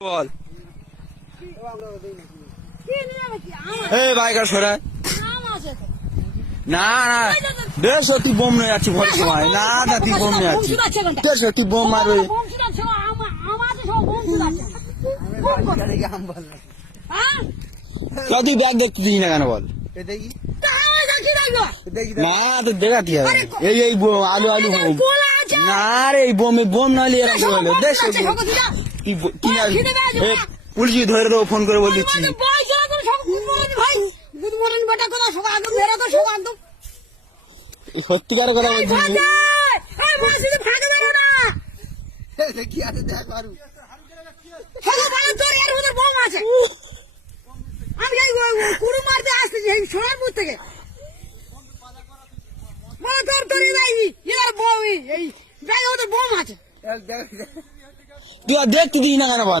বল এই বাইকার সরাই না না দেড়শো তুই বোম নিয়ে যাচ্ছি ভোরের সময় না না তুই বোম নিয়ে যাচ্ছি দেড়শো তুই বোম মারবে তুই ব্যাগ দেখতে দিস না কেন বল না তো দেখাতে হবে এই বোম আলু আলু বোম না রে এই বোম নাহলে এরকম হলো দেড়শো পুলিশ ধরে দেবো ফোন করে বলে দিচ্ছি সত্যিকার কথা বলছি সোনারপুর থেকে বোম আছে তুই আর দেখতে দিস না কেন বল